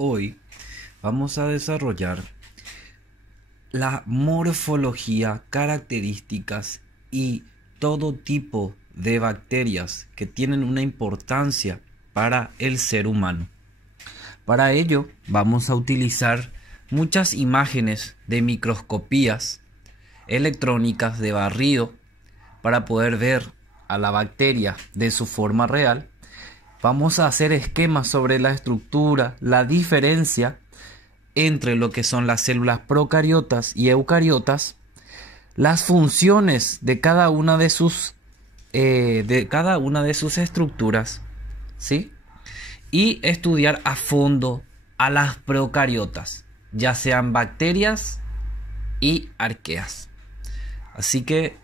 Hoy vamos a desarrollar la morfología, características y todo tipo de bacterias que tienen una importancia para el ser humano. Para ello vamos a utilizar muchas imágenes de microscopías electrónicas de barrido para poder ver a la bacteria de su forma real. Vamos a hacer esquemas sobre la estructura, la diferencia entre lo que son las células procariotas y eucariotas, las funciones de cada una de sus estructuras, ¿sí? Y estudiar a fondo a las procariotas, ya sean bacterias y arqueas. Así que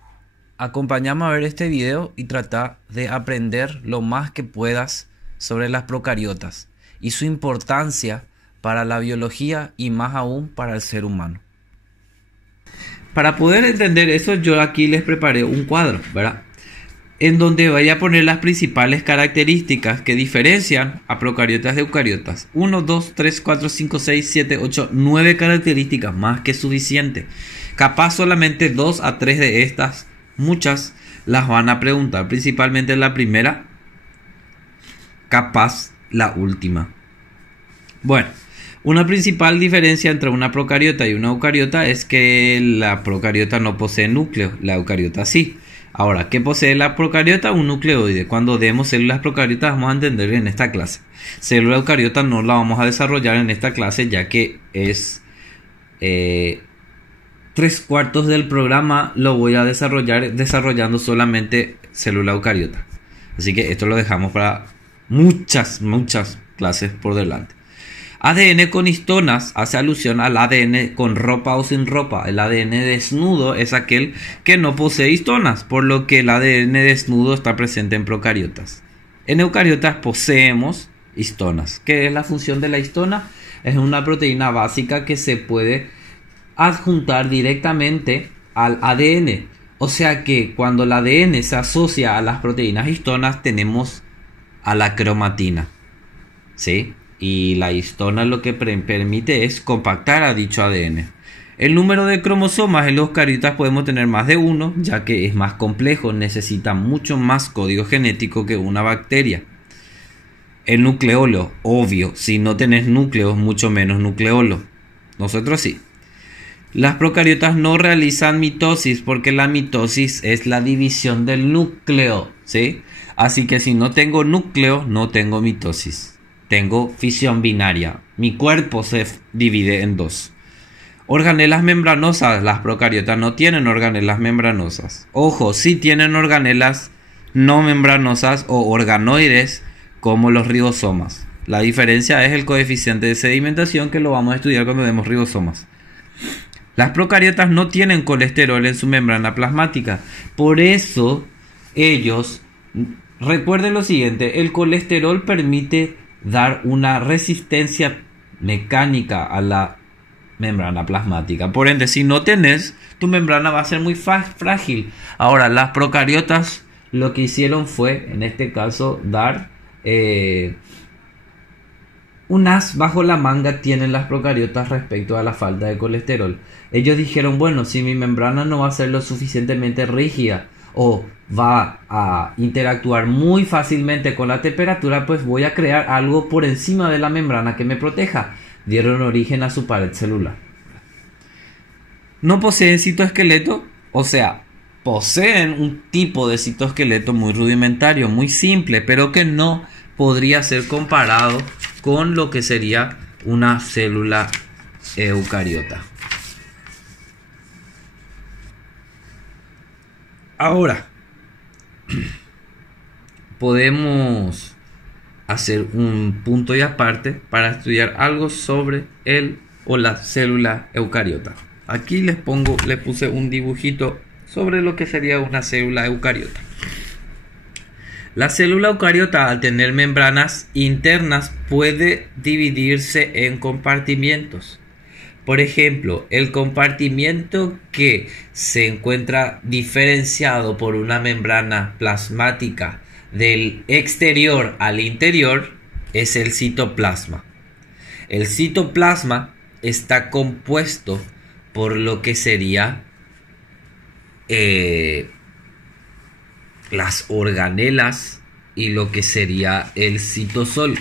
acompáñame a ver este video y trata de aprender lo más que puedas sobre las procariotas y su importancia para la biología y más aún para el ser humano. Para poder entender eso, yo aquí les preparé un cuadro, ¿verdad? En donde voy a poner las principales características que diferencian a procariotas de eucariotas. 1, 2, 3, 4, 5, 6, 7, 8, 9 características, más que suficiente. Capaz solamente 2 a 3 de estas, muchas las van a preguntar, principalmente la primera, capaz la última. Bueno, una principal diferencia entre una procariota y una eucariota es que la procariota no posee núcleo, la eucariota sí. Ahora, ¿qué posee la procariota? Un nucleoide. Cuando demos células procariotas vamos a entender en esta clase. Célula eucariota no la vamos a desarrollar en esta clase, ya que es 3/4 del programa lo voy a desarrollar desarrollando solamente célula eucariota. Así que esto lo dejamos para muchas clases por delante. ADN con histonas hace alusión al ADN con ropa o sin ropa. El ADN desnudo es aquel que no posee histonas, por lo que el ADN desnudo está presente en procariotas. En eucariotas poseemos histonas. ¿Qué es la función de la histona? Es una proteína básica que se puede adjuntar directamente al ADN. O sea que cuando el ADN se asocia a las proteínas histonas tenemos a la cromatina, ¿sí? Y la histona lo que permite es compactar a dicho ADN. El número de cromosomas en los eucariotas podemos tener más de uno, ya que es más complejo, necesita mucho más código genético que una bacteria. El nucleolo, obvio, si no tenés núcleos, mucho menos nucleolo. Nosotros sí. Las procariotas no realizan mitosis porque la mitosis es la división del núcleo, ¿sí? Así que si no tengo núcleo, no tengo mitosis. Tengo fisión binaria. Mi cuerpo se divide en dos. Organelas membranosas. Las procariotas no tienen organelas membranosas. Ojo, sí tienen organelas no membranosas o organoides como los ribosomas. La diferencia es el coeficiente de sedimentación, que lo vamos a estudiar cuando vemos ribosomas. Las procariotas no tienen colesterol en su membrana plasmática. Por eso ellos, recuerden lo siguiente, el colesterol permite dar una resistencia mecánica a la membrana plasmática. Por ende, si no tenés, tu membrana va a ser muy frágil. Ahora, las procariotas lo que hicieron fue, en este caso, dar un as bajo la manga tienen las procariotas respecto a la falta de colesterol. Ellos dijeron, bueno, si mi membrana no va a ser lo suficientemente rígida o va a interactuar muy fácilmente con la temperatura, pues voy a crear algo por encima de la membrana que me proteja. Dieron origen a su pared celular. No poseen citoesqueleto, o sea, poseen un tipo de citoesqueleto muy rudimentario, muy simple, pero que no podría ser comparado con lo que sería una célula eucariota. Ahora, podemos hacer un punto y aparte para estudiar algo sobre el o la célula eucariota. Aquí le puse un dibujito sobre lo que sería una célula eucariota. La célula eucariota, al tener membranas internas, puede dividirse en compartimientos. Por ejemplo, el compartimiento que se encuentra diferenciado por una membrana plasmática del exterior al interior es el citoplasma. El citoplasma está compuesto por lo que sería las organelas y lo que sería el citosol.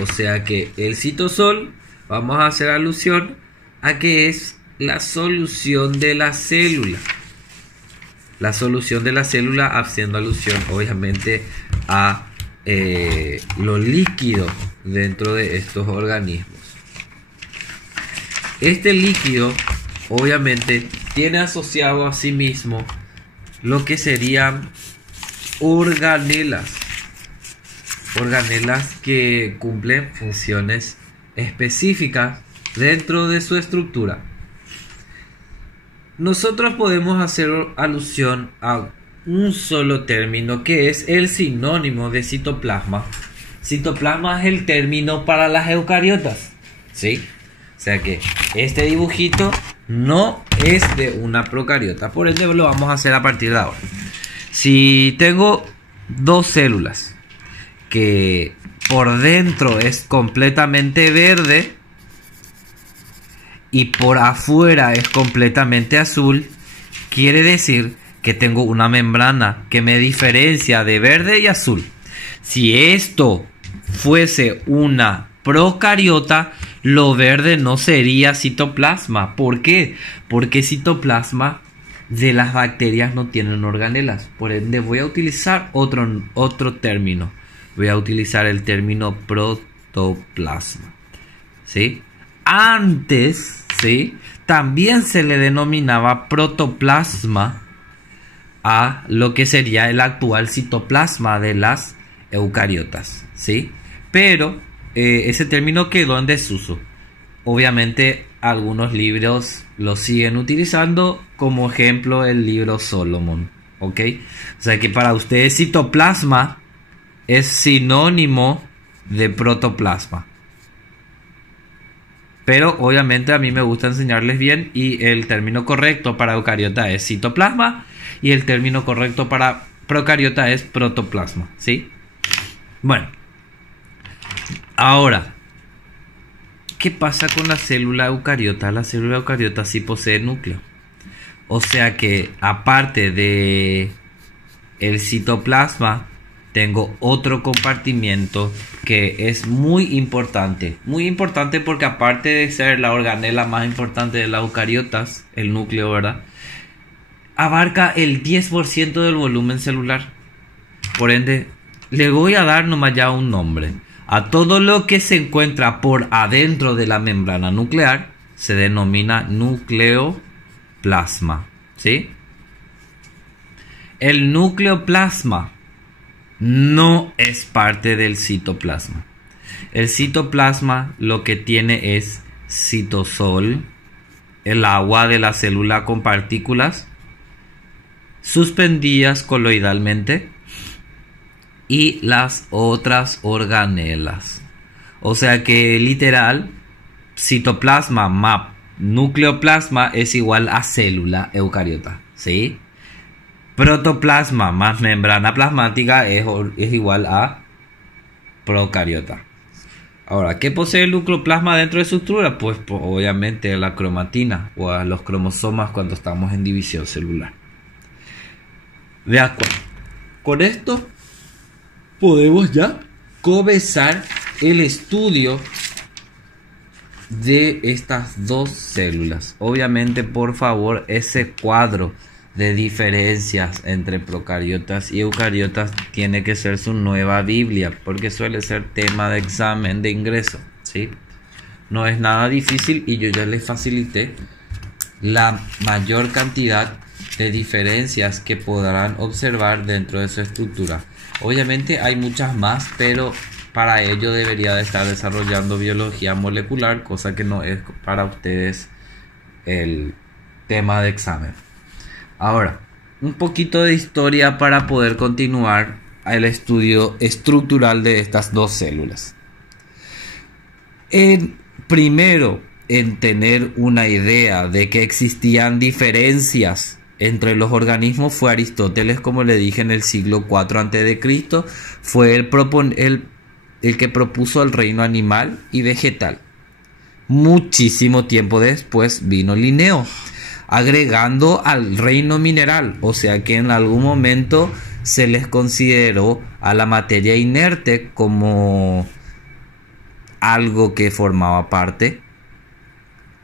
O sea que el citosol, vamos a hacer alusión a que es la solución de la célula. La solución de la célula, haciendo alusión obviamente a lo líquido dentro de estos organismos. Este líquido obviamente tiene asociado a sí mismo lo que serían organelas. Organelas que cumplen funciones específicas dentro de su estructura. Nosotros podemos hacer alusión a un solo término que es el sinónimo de citoplasma. Citoplasma es el término para las eucariotas, ¿sí? O sea que este dibujito no es de una procariota, por ende lo vamos a hacer a partir de ahora. Si tengo dos células que por dentro es completamente verde y por afuera es completamente azul, quiere decir que tengo una membrana que me diferencia de verde y azul. Si esto fuese una procariota, lo verde no sería citoplasma. ¿Por qué? Porque citoplasma de las bacterias no tienen organelas. Por ende voy a utilizar otro término. Voy a utilizar el término protoplasma, ¿sí? Antes, ¿sí?, también se le denominaba protoplasma a lo que sería el actual citoplasma de las eucariotas, ¿sí? Pero ese término quedó en desuso. Obviamente algunos libros lo siguen utilizando, como ejemplo el libro Solomon, ¿ok? O sea que para ustedes citoplasma es sinónimo de protoplasma. Pero obviamente a mí me gusta enseñarles bien, y el término correcto para eucariota es citoplasma y el término correcto para procariota es protoplasma, ¿sí? Bueno, ahora, ¿qué pasa con la célula eucariota? La célula eucariota sí posee núcleo. O sea que aparte de el citoplasma, tengo otro compartimiento que es muy importante. Muy importante porque aparte de ser la organela más importante de las eucariotas, el núcleo, ¿verdad?, abarca el 10% del volumen celular. Por ende, le voy a dar nomás ya un nombre. A todo lo que se encuentra por adentro de la membrana nuclear se denomina nucleoplasma, ¿sí? El nucleoplasma no es parte del citoplasma. El citoplasma lo que tiene es citosol, el agua de la célula con partículas suspendidas coloidalmente, y las otras organelas. O sea que literal, citoplasma más nucleoplasma es igual a célula eucariota, ¿sí? Protoplasma más membrana plasmática es igual a procariota. Ahora, ¿qué posee el nucleoplasma dentro de su estructura? Pues obviamente la cromatina o a los cromosomas cuando estamos en división celular. De acuerdo. Con esto podemos ya comenzar el estudio de estas dos células. Obviamente, por favor, ese cuadro de diferencias entre procariotas y eucariotas tiene que ser su nueva Biblia, porque suele ser tema de examen de ingreso, ¿sí? No es nada difícil y yo ya les facilité la mayor cantidad de diferencias que podrán observar dentro de su estructura. Obviamente hay muchas más, pero para ello debería de estar desarrollando biología molecular, cosa que no es para ustedes el tema de examen. Ahora, un poquito de historia para poder continuar el estudio estructural de estas dos células. Primero, en tener una idea de que existían diferencias entre los organismos fue Aristóteles, como le dije, en el siglo IV a.C. Fue el que propuso el reino animal y vegetal. Muchísimo tiempo después vino Linneo, agregando al reino mineral, o sea que en algún momento se les consideró a la materia inerte como algo que formaba parte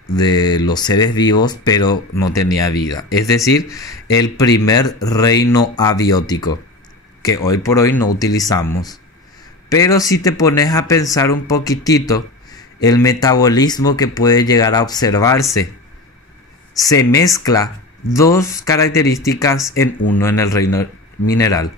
de los seres vivos, pero no tenía vida. Es decir, el primer reino abiótico, que hoy por hoy no utilizamos. Pero si te pones a pensar un poquitito, el metabolismo que puede llegar a observarse, se mezcla dos características en uno en el reino mineral.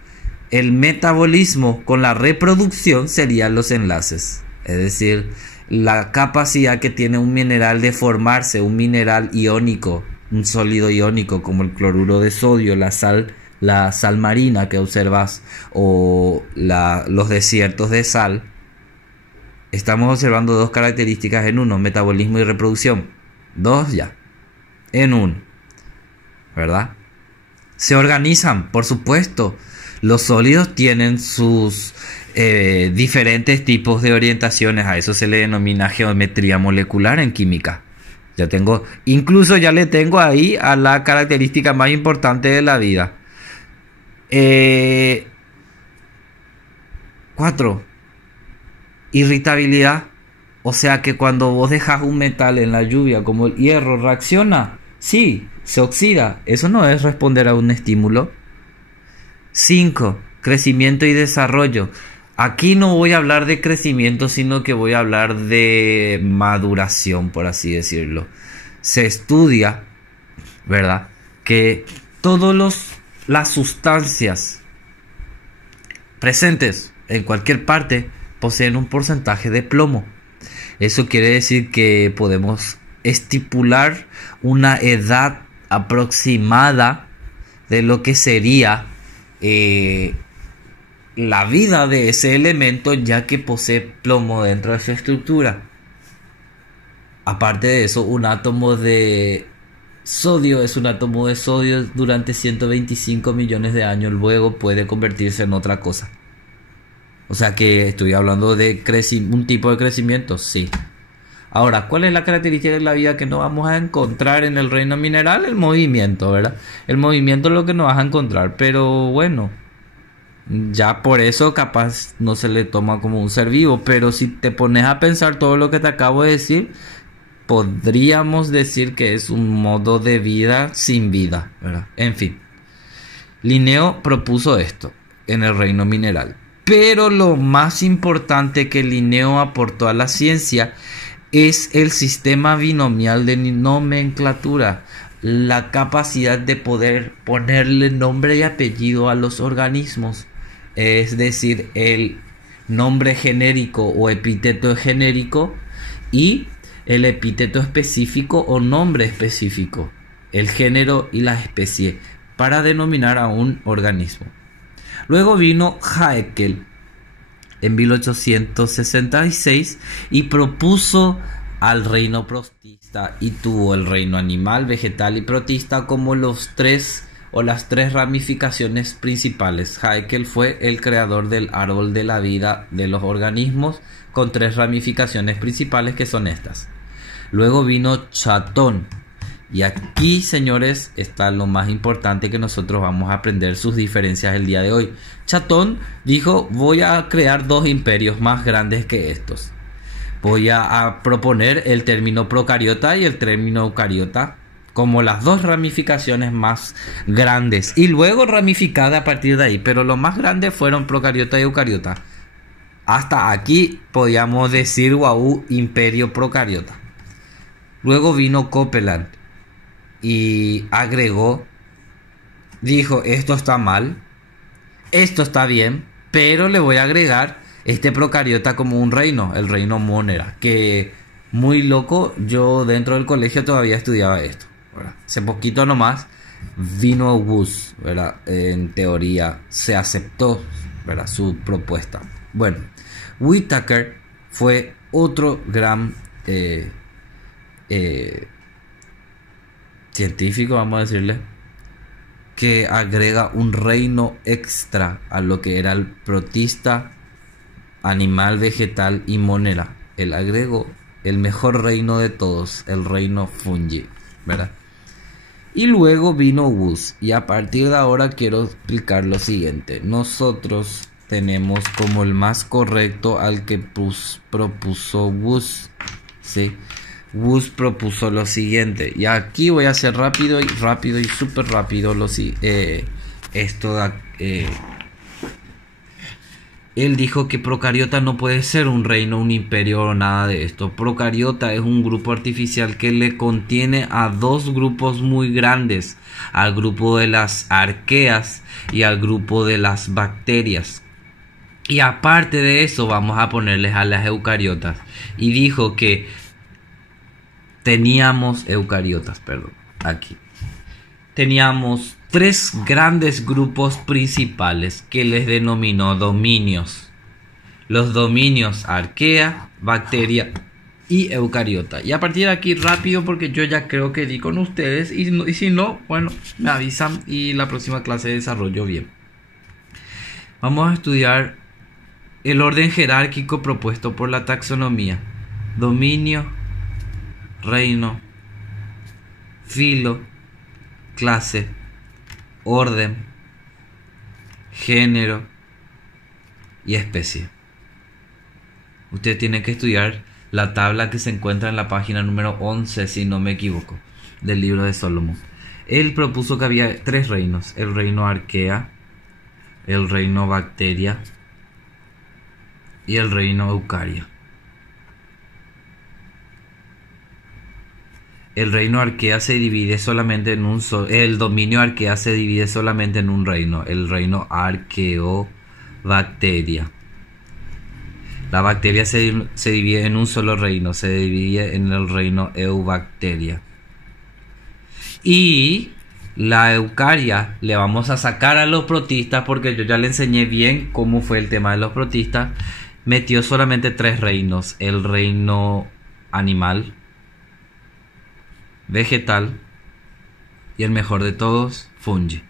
El metabolismo con la reproducción serían los enlaces, es decir, la capacidad que tiene un mineral de formarse, un mineral iónico, un sólido iónico como el cloruro de sodio, la sal marina que observas, o los desiertos de sal. Estamos observando dos características en uno, metabolismo y reproducción. Dos ya, en uno, ¿verdad? Se organizan, por supuesto. Los sólidos tienen sus diferentes tipos de orientaciones. A eso se le denomina geometría molecular en química. Incluso ya le tengo ahí a la característica más importante de la vida. 4. Irritabilidad. O sea que cuando vos dejas un metal en la lluvia, como el hierro, reacciona. Sí, se oxida. Eso no es responder a un estímulo. 5. Crecimiento y desarrollo. Aquí no voy a hablar de crecimiento, sino que voy a hablar de maduración, por así decirlo. Se estudia, ¿verdad?, que todas las sustancias presentes en cualquier parte poseen un porcentaje de plomo. Eso quiere decir que podemos estipular una edad aproximada de lo que sería la vida de ese elemento, ya que posee plomo dentro de su estructura. Aparte de eso, un átomo de sodio es un átomo de sodio durante 125 millones de años, luego puede convertirse en otra cosa. O sea que estoy hablando de un tipo de crecimiento, sí. Ahora, ¿cuál es la característica de la vida que no vamos a encontrar en el reino mineral? El movimiento, ¿verdad? El movimiento es lo que no vas a encontrar, pero bueno, ya por eso capaz no se le toma como un ser vivo. Pero si te pones a pensar todo lo que te acabo de decir, podríamos decir que es un modo de vida sin vida, ¿verdad? En fin, Linneo propuso esto en el reino mineral. Pero lo más importante que Linneo aportó a la ciencia es el sistema binomial de nomenclatura, la capacidad de poder ponerle nombre y apellido a los organismos, es decir, el nombre genérico o epíteto genérico y el epíteto específico o nombre específico, el género y la especie, para denominar a un organismo. Luego vino Haeckel en 1866 y propuso al reino protista, y tuvo el reino animal, vegetal y protista como las tres ramificaciones principales. Haeckel fue el creador del árbol de la vida de los organismos, con 3 ramificaciones principales, que son estas. Luego vino Chthon, y aquí, señores, está lo más importante que nosotros vamos a aprender sus diferencias el día de hoy. Chthon dijo: voy a crear 2 imperios más grandes que estos. Voy a proponer el término procariota y el término eucariota como las 2 ramificaciones más grandes, y luego ramificada a partir de ahí, pero los más grandes fueron procariota y eucariota. Hasta aquí podíamos decir wow, imperio procariota. Luego vino Copeland y dijo: esto está mal, esto está bien, pero le voy a agregar este procariota como un reino, el reino Monera, que muy loco, yo dentro del colegio todavía estudiaba esto, ¿verdad? Hace poquito nomás vino August, ¿verdad? En teoría se aceptó, ¿verdad?, su propuesta. Bueno, Whittaker fue otro gran científico, vamos a decirle, que agrega un reino extra a lo que era el protista, animal, vegetal y monera. Él agregó el mejor reino de todos, el reino fungi, ¿verdad? Y luego vino Wus, y a partir de ahora quiero explicar lo siguiente. Nosotros tenemos como el más correcto al que propuso Wus, ¿sí? Wus propuso lo siguiente, y aquí voy a hacer rápido y súper rápido él dijo que Procariota no puede ser un reino, un imperio o nada de esto. Procariota es un grupo artificial que le contiene a dos grupos muy grandes, al grupo de las arqueas y al grupo de las bacterias. Y aparte de eso vamos a ponerles a las eucariotas. Y dijo que teníamos teníamos tres grandes grupos principales que les denominó dominios. Los dominios arquea, bacteria y eucariota. Y a partir de aquí rápido, porque yo ya creo que di con ustedes, y si no, bueno, me avisan y la próxima clase desarrollo bien. Vamos a estudiar el orden jerárquico propuesto por la taxonomía: dominio, reino, filo, clase, orden, género y especie. Usted tiene que estudiar la tabla que se encuentra en la página número 11, si no me equivoco, del libro de Solomon. Él propuso que había tres reinos: el reino arquea, el reino bacteria y el reino eucaria. El reino arquea se divide solamente en el dominio arquea se divide solamente en un reino, el reino arqueobacteria. La bacteria se divide en un solo reino, se divide en el reino eubacteria. Y la eucaria le vamos a sacar a los protistas, porque yo ya le enseñé bien cómo fue el tema de los protistas. Metió solamente tres reinos: el reino animal, vegetal y el mejor de todos, fungi.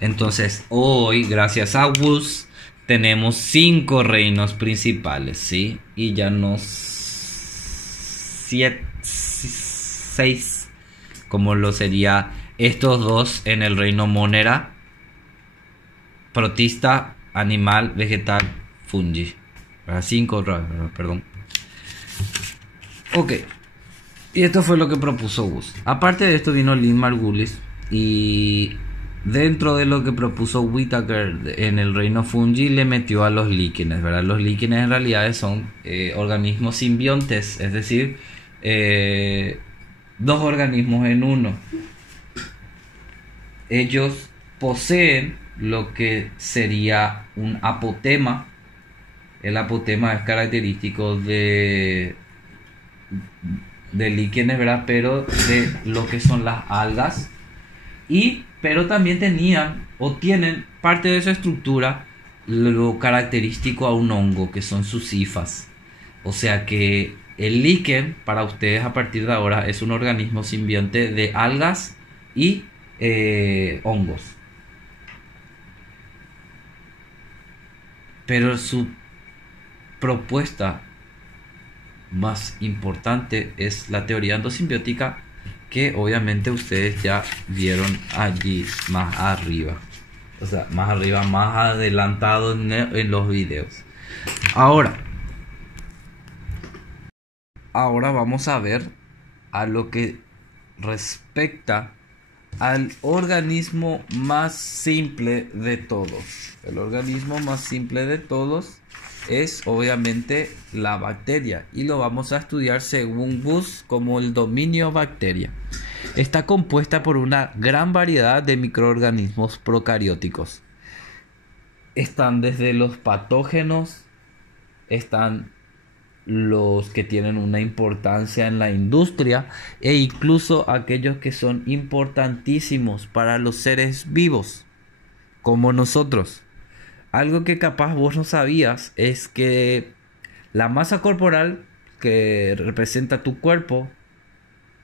Entonces hoy, gracias a Wus, tenemos 5 reinos principales, ¿sí? Y ya no 6, como lo sería estos dos en el reino monera, protista, animal, vegetal, fungi. 5, perdón. Ok. Y esto fue lo que propuso Wus. Aparte de esto vino Lynn Margulis, y dentro de lo que propuso Whittaker en el reino fungi le metió a los líquenes, ¿verdad? Los líquenes en realidad son organismos simbiontes, es decir, dos organismos en uno. Ellos poseen lo que sería un apotema. El apotema es característico de líquenes, ¿verdad? Pero de lo que son las algas. Pero también tienen parte de su estructura lo característico a un hongo, que son sus hifas. O sea que el líquen para ustedes a partir de ahora es un organismo simbionte de algas y hongos. Pero su propuesta más importante es la teoría endosimbiótica, que obviamente ustedes ya vieron allí más arriba. O sea, más arriba, más adelantado en los videos. Ahora vamos a ver a lo que respecta al organismo más simple de todos. El organismo más simple de todos es obviamente la bacteria, y lo vamos a estudiar según Wus como el dominio bacteria. Está compuesta por una gran variedad de microorganismos procarióticos. Están desde los patógenos, están los que tienen una importancia en la industria, e incluso aquellos que son importantísimos para los seres vivos como nosotros. Algo que capaz vos no sabías es que la masa corporal que representa tu cuerpo,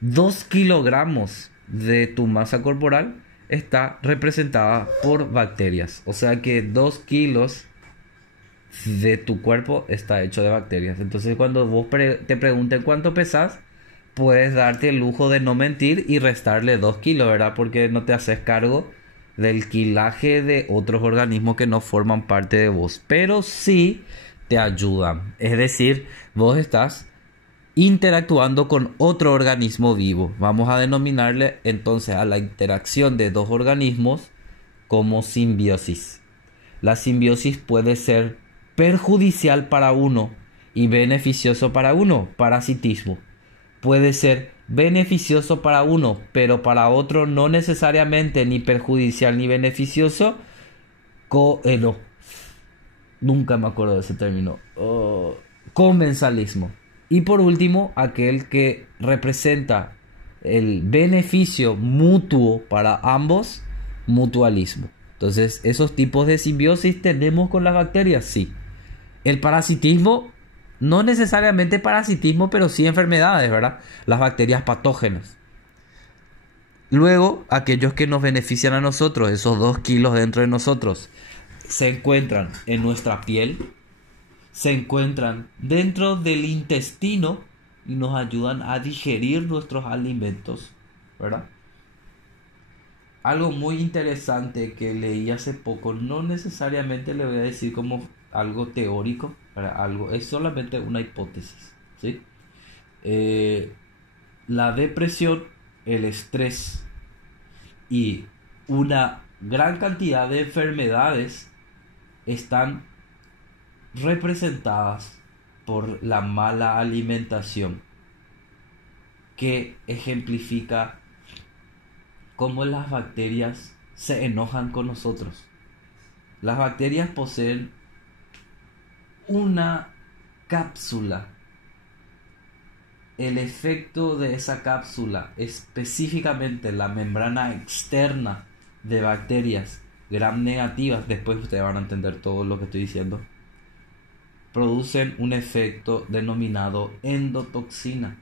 2 kilogramos de tu masa corporal está representada por bacterias. O sea que 2 kilos de tu cuerpo está hecho de bacterias. Entonces cuando vos te pregunten cuánto pesas, puedes darte el lujo de no mentir y restarle 2 kilos, ¿verdad? Porque no te haces cargo del kilaje de otros organismos que no forman parte de vos, pero sí te ayudan. Es decir, vos estás interactuando con otro organismo vivo. Vamos a denominarle entonces a la interacción de dos organismos como simbiosis. La simbiosis puede ser perjudicial para uno y beneficioso para uno, parasitismo. Puede ser beneficioso para uno, pero para otro no necesariamente ni perjudicial ni beneficioso. No, nunca me acuerdo de ese término. Comensalismo. Y por último, aquel que representa el beneficio mutuo para ambos, mutualismo. Entonces, esos tipos de simbiosis tenemos con las bacterias, sí. El parasitismo, no necesariamente parasitismo, pero sí enfermedades, ¿verdad? Las bacterias patógenas. Luego, aquellos que nos benefician a nosotros, esos 2 kilos dentro de nosotros, se encuentran en nuestra piel, se encuentran dentro del intestino y nos ayudan a digerir nuestros alimentos, ¿verdad? Algo muy interesante que leí hace poco, no necesariamente le voy a decir como algo teórico, es solamente una hipótesis, ¿sí? La depresión, el estrés y una gran cantidad de enfermedades están representadas por la mala alimentación, que ejemplifica cómo las bacterias se enojan con nosotros. Las bacterias poseen una cápsula. El efecto de esa cápsula, específicamente la membrana externa de bacterias gram negativas, después ustedes van a entender todo lo que estoy diciendo, producen un efecto denominado endotoxina.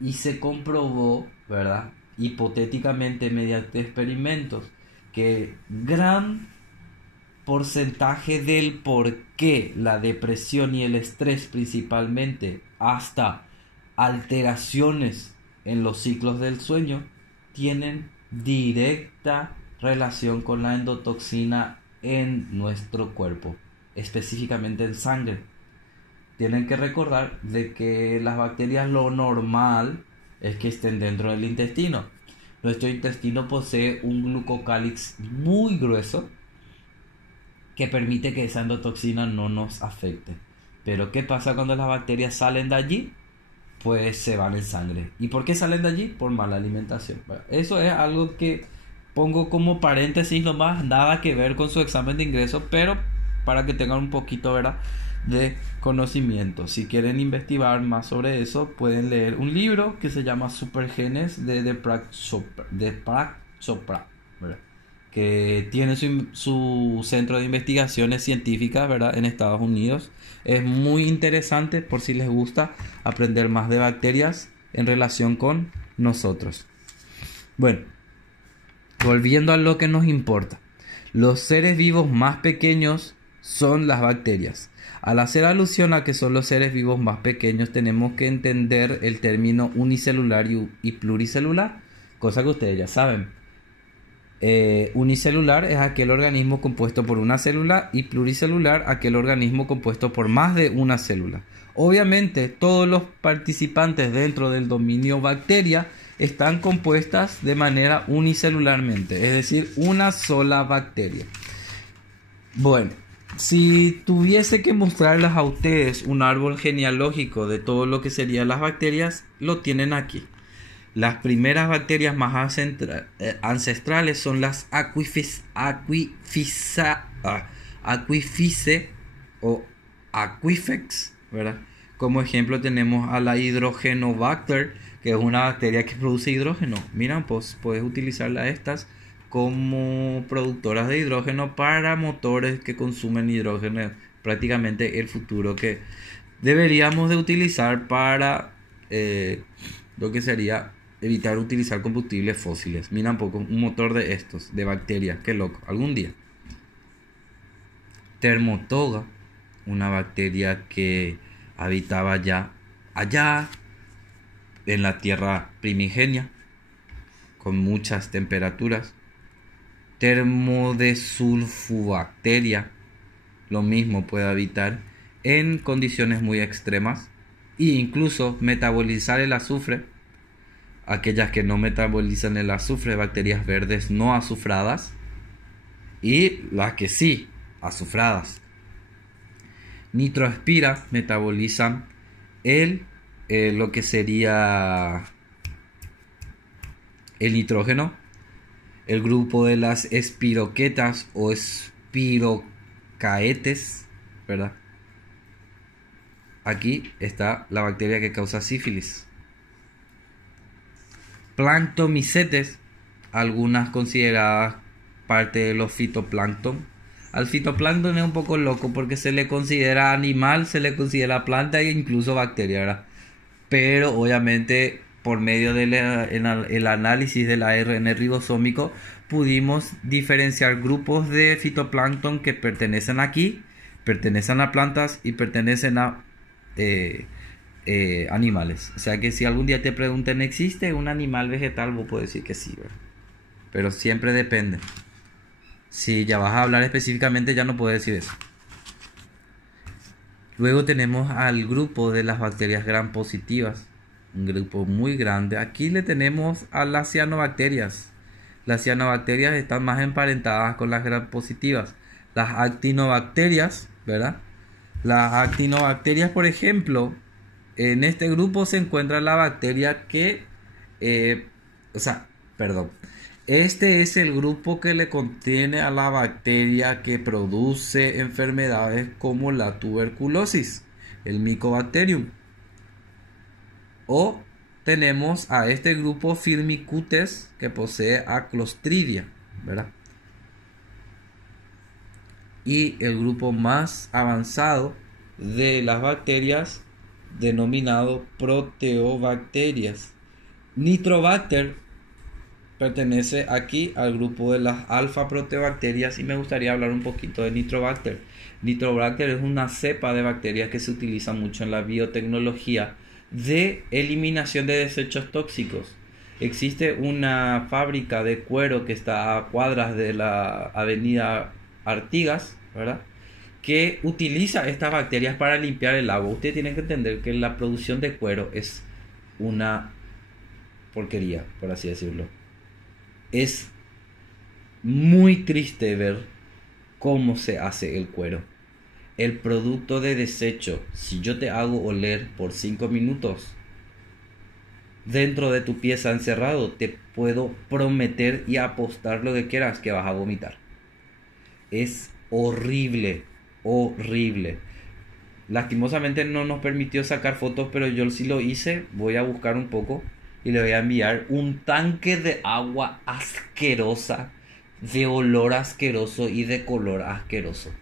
Y se comprobó, ¿verdad?, hipotéticamente mediante experimentos, que gran porcentaje del por qué la depresión y el estrés, principalmente hasta alteraciones en los ciclos del sueño, tienen directa relación con la endotoxina en nuestro cuerpo, específicamente en sangre. Tienen que recordar de que las bacterias, lo normal es que estén dentro del intestino. Nuestro intestino posee un glucocálix muy grueso que permite que esa endotoxina no nos afecte. Pero ¿qué pasa cuando las bacterias salen de allí? Pues se van en sangre. ¿Y por qué salen de allí? Por mala alimentación. Bueno, eso es algo que pongo como paréntesis nomás, nada que ver con su examen de ingreso, pero para que tengan un poquito, ¿verdad?, de conocimiento. Si quieren investigar más sobre eso, pueden leer un libro que se llama Supergenes de Deepak Chopra, ¿verdad?, que tiene su centro de investigaciones científicas, ¿verdad?, en Estados Unidos. Es muy interesante por si les gusta aprender más de bacterias en relación con nosotros. Bueno, volviendo a lo que nos importa. Los seres vivos más pequeños son las bacterias. Al hacer alusión a que son los seres vivos más pequeños, tenemos que entender el término unicelular y pluricelular, cosa que ustedes ya saben. Unicelular es aquel organismo compuesto por una célula, y pluricelular aquel organismo compuesto por más de una célula. Obviamente todos los participantes dentro del dominio bacteria están compuestas de manera unicelularmente, es decir, una sola bacteria. Bueno, si tuviese que mostrarles a ustedes un árbol genealógico de todo lo que serían las bacterias, lo tienen aquí. Las primeras bacterias más ancestrales son las Aquifex o Aquifex, ¿verdad? Como ejemplo tenemos a la Hydrogenobacter, que es una bacteria que produce hidrógeno. Mira, pues puedes utilizarla estas como productoras de hidrógeno para motores que consumen hidrógeno, prácticamente el futuro que deberíamos de utilizar para lo que sería evitar utilizar combustibles fósiles. Mira un poco, un motor de estos, de bacterias, qué loco, algún día. Termotoga, una bacteria que habitaba ya allá en la tierra primigenia con muchas temperaturas. Termodesulfobacteria, lo mismo, puede habitar en condiciones muy extremas e incluso metabolizar el azufre. Aquellas que no metabolizan el azufre, bacterias verdes no azufradas, y las que sí azufradas. Nitrospira, metabolizan lo que sería el nitrógeno. El grupo de las espiroquetas o espirocaetes, ¿verdad? Aquí está la bacteria que causa sífilis. Planctomicetes, algunas consideradas parte de los fitoplancton. Al fitoplancton es un poco loco porque se le considera animal, se le considera planta e incluso bacteria, ¿verdad? Pero obviamente por medio del análisis del ARN ribosómico pudimos diferenciar grupos de fitoplancton que pertenecen aquí, pertenecen a plantas y pertenecen a animales. O sea que si algún día te preguntan, ¿existe un animal vegetal? Vos podés decir que sí, ¿verdad? Pero siempre depende. Si ya vas a hablar específicamente, ya no puedes decir eso. Luego tenemos al grupo de las bacterias gram positivas, un grupo muy grande. Aquí le tenemos a las cianobacterias. Las cianobacterias están más emparentadas con las gram positivas. Las actinobacterias, ¿verdad? Las actinobacterias, por ejemplo, en este grupo se encuentra la bacteria que, este es el grupo que le contiene a la bacteria que produce enfermedades como la tuberculosis, el Mycobacterium. O tenemos a este grupo Firmicutes que posee a Clostridia, ¿verdad? Y el grupo más avanzado de las bacterias, denominado Proteobacterias. Nitrobacter pertenece aquí al grupo de las alfa proteobacterias y me gustaría hablar un poquito de Nitrobacter. Nitrobacter es una cepa de bacterias que se utiliza mucho en la biotecnología de eliminación de desechos tóxicos. Existe una fábrica de cuero que está a cuadras de la avenida Artigas, ¿verdad?, que utiliza estas bacterias para limpiar el agua. Ustedes tienen que entender que la producción de cuero es una porquería, por así decirlo. Es muy triste ver cómo se hace el cuero. El producto de desecho, si yo te hago oler por 5 minutos dentro de tu pieza encerrado, te puedo prometer y apostar lo que quieras que vas a vomitar. Es horrible, horrible. Lastimosamente no nos permitió sacar fotos, pero yo sí lo hice. Voy a buscar un poco y le voy a enviar un tanque de agua asquerosa, de olor asqueroso y de color asqueroso.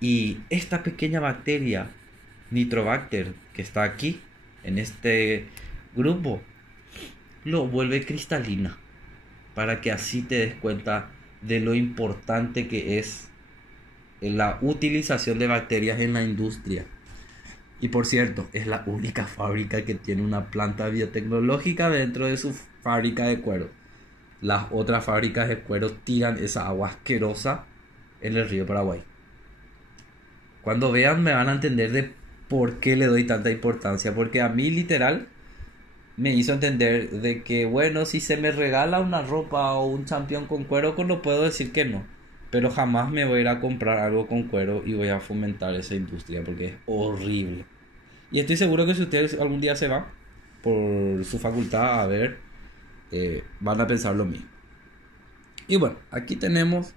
Y esta pequeña bacteria, Nitrobacter, que está aquí en este grupo, lo vuelve cristalina para que así te des cuenta de lo importante que es la utilización de bacterias en la industria. Y por cierto, es la única fábrica que tiene una planta biotecnológica dentro de su fábrica de cuero. Las otras fábricas de cuero tiran esa agua asquerosa en el río Paraguay. Cuando vean me van a entender de por qué le doy tanta importancia. Porque a mí literal me hizo entender de que, bueno, si se me regala una ropa o un champión con cuero, no puedo decir que no. Pero jamás me voy a ir a comprar algo con cuero y voy a fomentar esa industria porque es horrible. Y estoy seguro que si ustedes algún día se van por su facultad a ver, van a pensar lo mismo. Y bueno, aquí tenemos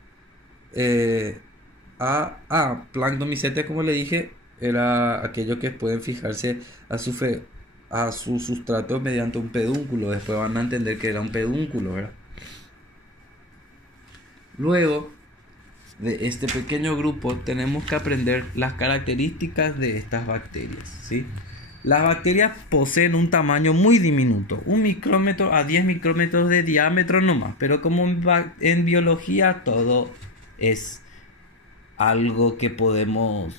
planctomicetes, como le dije, era aquellos que pueden fijarse a su sustrato mediante un pedúnculo. Después van a entender que era un pedúnculo, ¿verdad? Luego de este pequeño grupo tenemos que aprender las características de estas bacterias, ¿sí? Las bacterias poseen un tamaño muy diminuto, 1 micrómetro a 10 micrómetros de diámetro nomás, pero como en biología todo es algo que podemos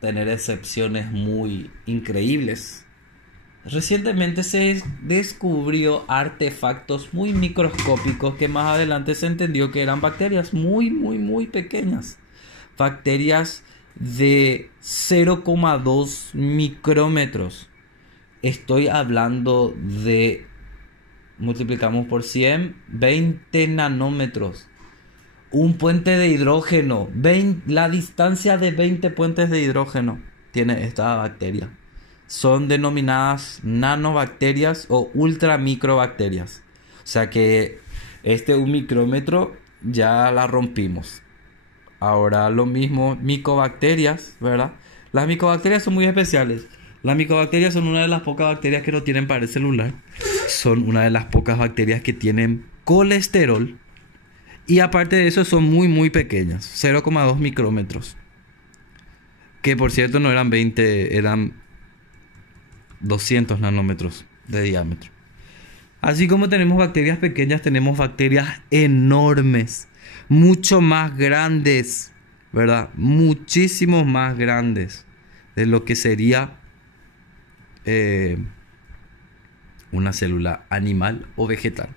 tener excepciones muy increíbles. Recientemente se descubrió artefactos muy microscópicos que más adelante se entendió que eran bacterias muy pequeñas. Bacterias de 0,2 micrómetros. Estoy hablando de, multiplicamos por 100, 20 nanómetros. Un puente de hidrógeno, la distancia de 20 puentes de hidrógeno tiene esta bacteria. Son denominadas nanobacterias o ultramicrobacterias. O sea que 1 micrómetro ya la rompimos. Ahora lo mismo, micobacterias, ¿verdad? Las micobacterias son muy especiales. Las micobacterias son una de las pocas bacterias que no tienen pared celular. Son una de las pocas bacterias que tienen colesterol. Y aparte de eso son muy pequeñas, 0,2 micrómetros. Que por cierto no eran 20, eran 200 nanómetros de diámetro. Así como tenemos bacterias pequeñas, tenemos bacterias enormes, mucho más grandes, ¿verdad? Muchísimos más grandes de lo que sería una célula animal o vegetal.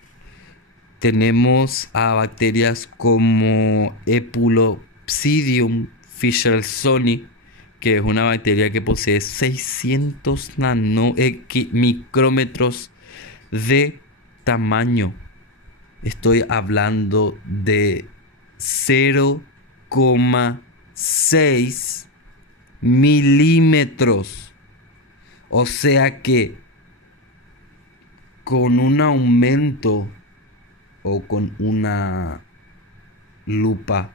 Tenemos a bacterias como Epulopsidium fischelsoni, que es una bacteria que posee 600 micrómetros de tamaño. Estoy hablando de 0,6 milímetros. O sea que con un aumento o con una lupa,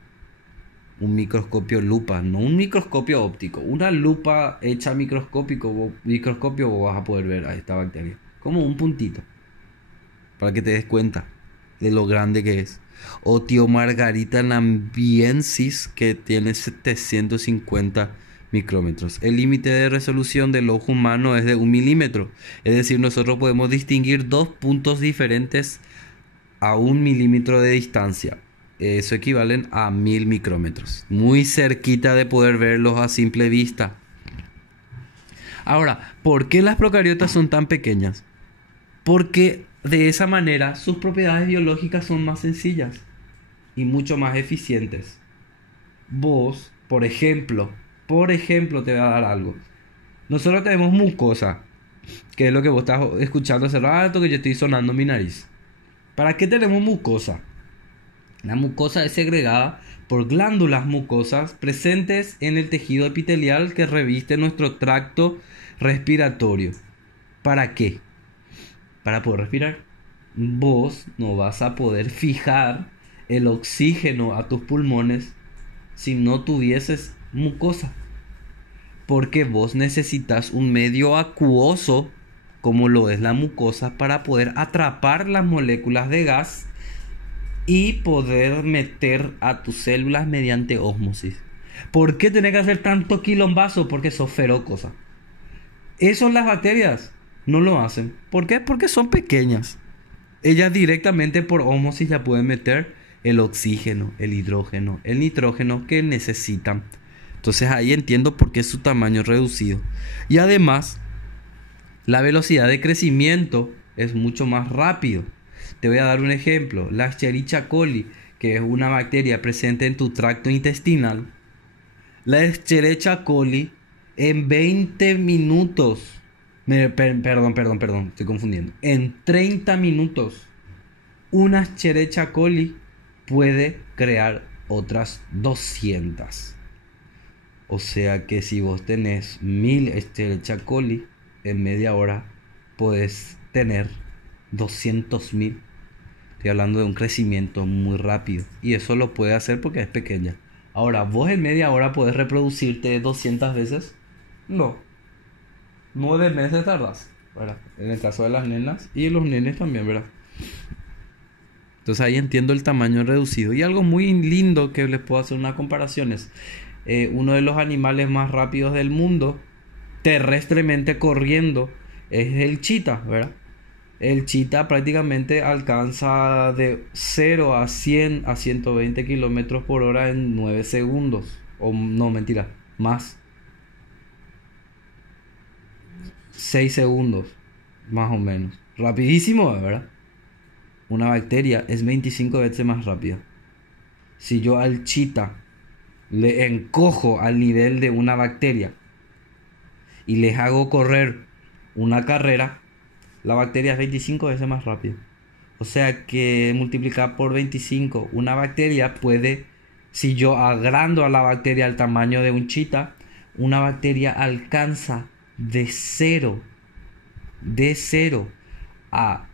un microscopio lupa, no un microscopio óptico, una lupa hecha microscopio, vos vas a poder ver a esta bacteria como un puntito, para que te des cuenta de lo grande que es. O Margarita nambiensis, que tiene 750 micrómetros. El límite de resolución del ojo humano es de 1 milímetro, es decir, nosotros podemos distinguir dos puntos diferentes a 1 milímetro de distancia. Eso equivalen a 1000 micrómetros. Muy cerquita de poder verlos a simple vista. Ahora, ¿por qué las procariotas son tan pequeñas? Porque de esa manera sus propiedades biológicas son más sencillas y mucho más eficientes. Vos, por ejemplo, te voy a dar algo. Nosotros tenemos mucosa, que es lo que vos estás escuchando hace rato, que yo estoy sonando mi nariz. ¿Para qué tenemos mucosa? La mucosa es segregada por glándulas mucosas presentes en el tejido epitelial que reviste nuestro tracto respiratorio. ¿Para qué? Para poder respirar. Vos no vas a poder fijar el oxígeno a tus pulmones si no tuvieses mucosa. Porque vos necesitas un medio acuoso, como lo es la mucosa, para poder atrapar las moléculas de gas y poder meter a tus células mediante ósmosis. ¿Por qué tenés que hacer tanto quilombazo? Porque sos ferocosa. Eso las bacterias no lo hacen. ¿Por qué? Porque son pequeñas. Ellas directamente por ósmosis ya pueden meter el oxígeno, el hidrógeno, el nitrógeno que necesitan. Entonces ahí entiendo por qué su tamaño es reducido. Y además, la velocidad de crecimiento es mucho más rápido. Te voy a dar un ejemplo. La Escherichia coli, que es una bacteria presente en tu tracto intestinal. La Escherichia coli en 20 minutos. Perdón, estoy confundiendo. En 30 minutos, una Escherichia coli puede crear otras 200. O sea que si vos tenés 1000 Escherichia coli, en media hora podés tener 200.000. Estoy hablando de un crecimiento muy rápido. Y eso lo puede hacer porque es pequeña. Ahora, ¿vos en media hora podés reproducirte 200 veces? No. 9 meses tardás, ¿verdad? En el caso de las nenas y los nenes también, ¿verdad? Entonces ahí entiendo el tamaño reducido. Y algo muy lindo que les puedo hacer una comparación es uno de los animales más rápidos del mundo, terrestremente corriendo, es el chita, ¿verdad? El chita prácticamente alcanza de 0 a 100 a 120 kilómetros por hora en 9 segundos. o no, mentira, más 6 segundos, más o menos. Rapidísimo, ¿verdad? Una bacteria es 25 veces más rápida. Si yo al chita le encojo al nivel de una bacteria y les hago correr una carrera, la bacteria es 25 veces más rápida. O sea que multiplicar por 25 una bacteria puede, si yo agrando a la bacteria al tamaño de un chita, una bacteria alcanza de 0 a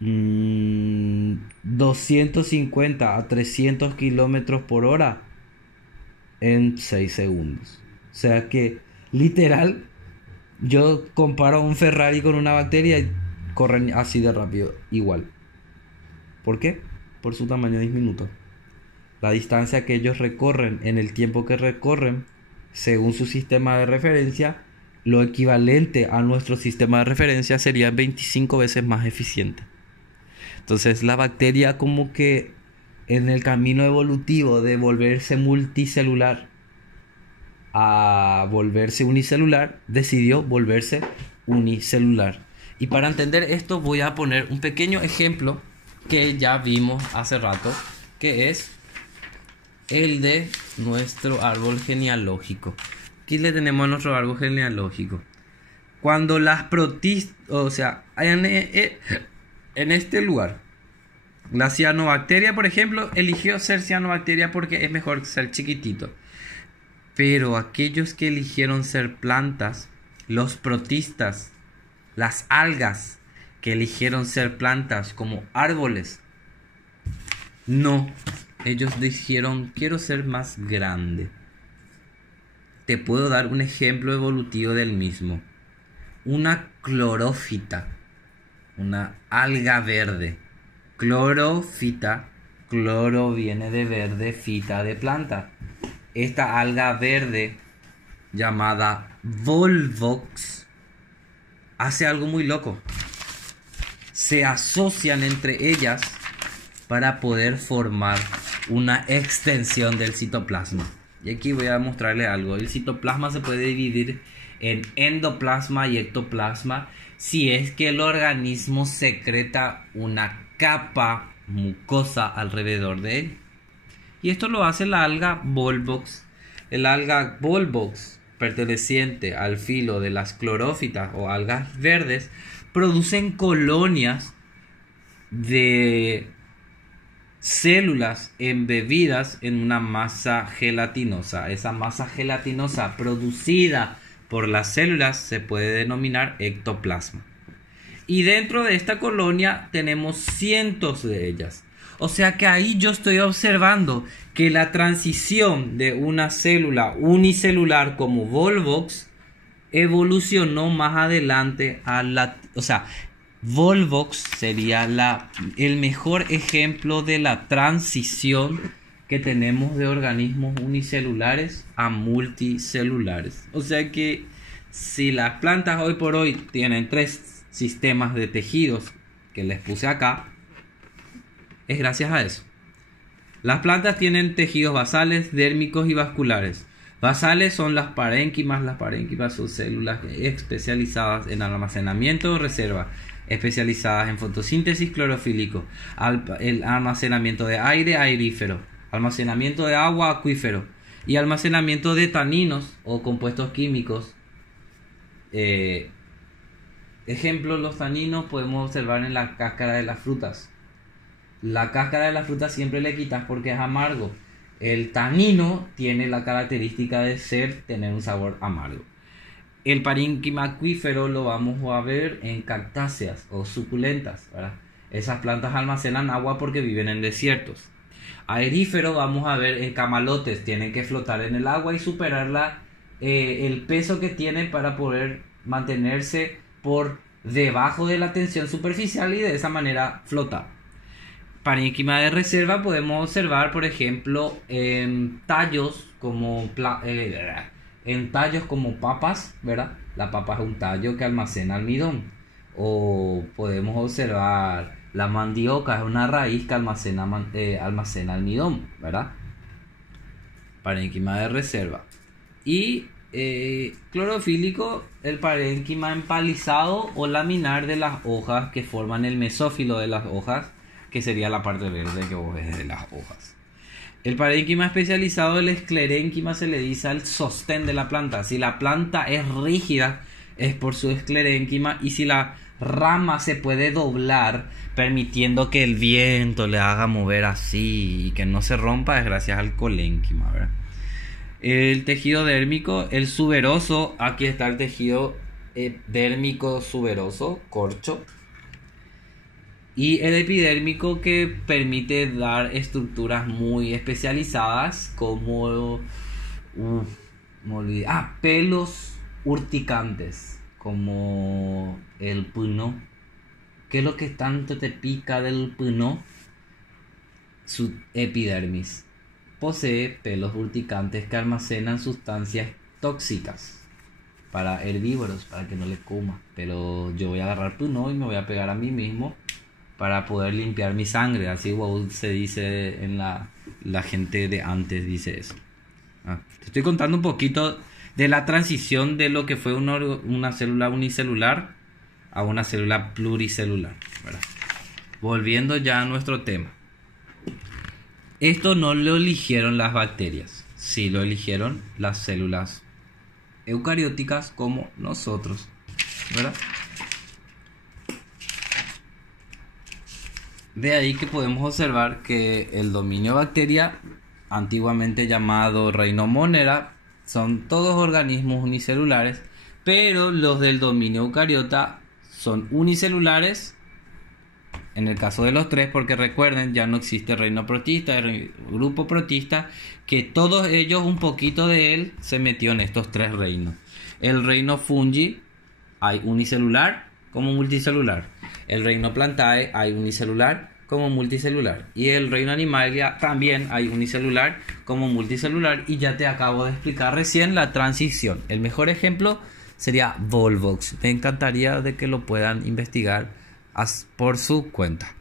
250 a 300 kilómetros por hora en 6 segundos. O sea que literal, yo comparo un Ferrari con una bacteria y corren así de rápido, igual. ¿Por qué? Por su tamaño diminuto. La distancia que ellos recorren en el tiempo que recorren, según su sistema de referencia, lo equivalente a nuestro sistema de referencia sería 25 veces más eficiente. Entonces la bacteria, como que en el camino evolutivo de volverse multicelular a volverse unicelular, decidió volverse unicelular. Y para entender esto voy a poner un pequeño ejemplo que ya vimos hace rato, que es el de nuestro árbol genealógico. Aquí le tenemos a nuestro árbol genealógico. Cuando las protistas, o sea, en este lugar, la cianobacteria, por ejemplo, eligió ser cianobacteria porque es mejor ser chiquitito. Pero aquellos que eligieron ser plantas, los protistas, las algas que eligieron ser plantas como árboles, no, ellos dijeron, quiero ser más grande. Te puedo dar un ejemplo evolutivo del mismo. Una clorófita, una alga verde. Clorófita, cloro viene de verde, fita de planta. Esta alga verde llamada Volvox hace algo muy loco. Se asocian entre ellas para poder formar una extensión del citoplasma. Y aquí voy a mostrarle algo. El citoplasma se puede dividir en endoplasma y ectoplasma si es que el organismo secreta una capa mucosa alrededor de él. Y esto lo hace la alga Volvox. El alga Volvox, perteneciente al filo de las clorófitas o algas verdes, producen colonias de células embebidas en una masa gelatinosa. Esa masa gelatinosa producida por las células se puede denominar ectoplasma. Y dentro de esta colonia tenemos cientos de ellas. O sea que ahí yo estoy observando que la transición de una célula unicelular como Volvox evolucionó más adelante a la... O sea, Volvox sería el mejor ejemplo de la transición que tenemos de organismos unicelulares a multicelulares. O sea que si las plantas hoy por hoy tienen 3 sistemas de tejidos que les puse acá, es gracias a eso. Las plantas tienen tejidos basales, dérmicos y vasculares. Basales son las parénquimas. Las parénquimas son células especializadas en almacenamiento o reserva, especializadas en fotosíntesis clorofílico, el almacenamiento de aire aerífero, almacenamiento de agua acuífero y almacenamiento de taninos o compuestos químicos. Ejemplo, los taninos podemos observar en la cáscara de las frutas. La cáscara de la fruta siempre le quitas porque es amargo. El tanino tiene la característica de tener un sabor amargo. El parénquima acuífero lo vamos a ver en cactáceas o suculentas, ¿verdad? Esas plantas almacenan agua porque viven en desiertos. Aerífero vamos a ver en camalotes, tienen que flotar en el agua y superar el peso que tienen para poder mantenerse por debajo de la tensión superficial y de esa manera flotar. Parénquima de reserva podemos observar, por ejemplo, en tallos como papas, ¿verdad? La papa es un tallo que almacena almidón. O podemos observar la mandioca, es una raíz que almacena almidón, ¿verdad? parénquima de reserva. Y clorofílico, el parénquima empalizado o laminar de las hojas que forman el mesófilo de las hojas, que sería la parte verde que vos ves de las hojas. El parénquima especializado, el esclerénquima, se le dice al sostén de la planta. Si la planta es rígida, es por su esclerénquima, y si la rama se puede doblar permitiendo que el viento le haga mover así y que no se rompa, es gracias al colénquima, ¿verdad? El tejido dérmico, el suberoso, aquí está el tejido dérmico suberoso, corcho. Y el epidérmico, que permite dar estructuras muy especializadas como pelos urticantes, como el pino. ¿Qué es lo que tanto te pica del pino? Su epidermis. Posee pelos urticantes que almacenan sustancias tóxicas para herbívoros, para que no le coma. Pero yo voy a agarrar pino y me voy a pegar a mí mismo para poder limpiar mi sangre. Así se dice en la gente de antes, dice eso. Te estoy contando un poquito de la transición de lo que fue una célula unicelular a una célula pluricelular, ¿verdad? Volviendo ya a nuestro tema. Esto no lo eligieron las bacterias, sí lo eligieron las células eucarióticas como nosotros, ¿verdad? De ahí que podemos observar que el dominio bacteria, antiguamente llamado reino Monera, son todos organismos unicelulares, pero los del dominio eucariota son unicelulares en el caso de los tres, porque recuerden, ya no existe reino protista, grupo protista, que todos ellos, un poquito de él se metió en estos tres reinos. El reino fungi, hay unicelular como multicelular. El reino plantae, hay unicelular como multicelular. Y el reino animalia también hay unicelular como multicelular. Y ya te acabo de explicar recién la transición. El mejor ejemplo sería Volvox. Me encantaría de que lo puedan investigar por su cuenta.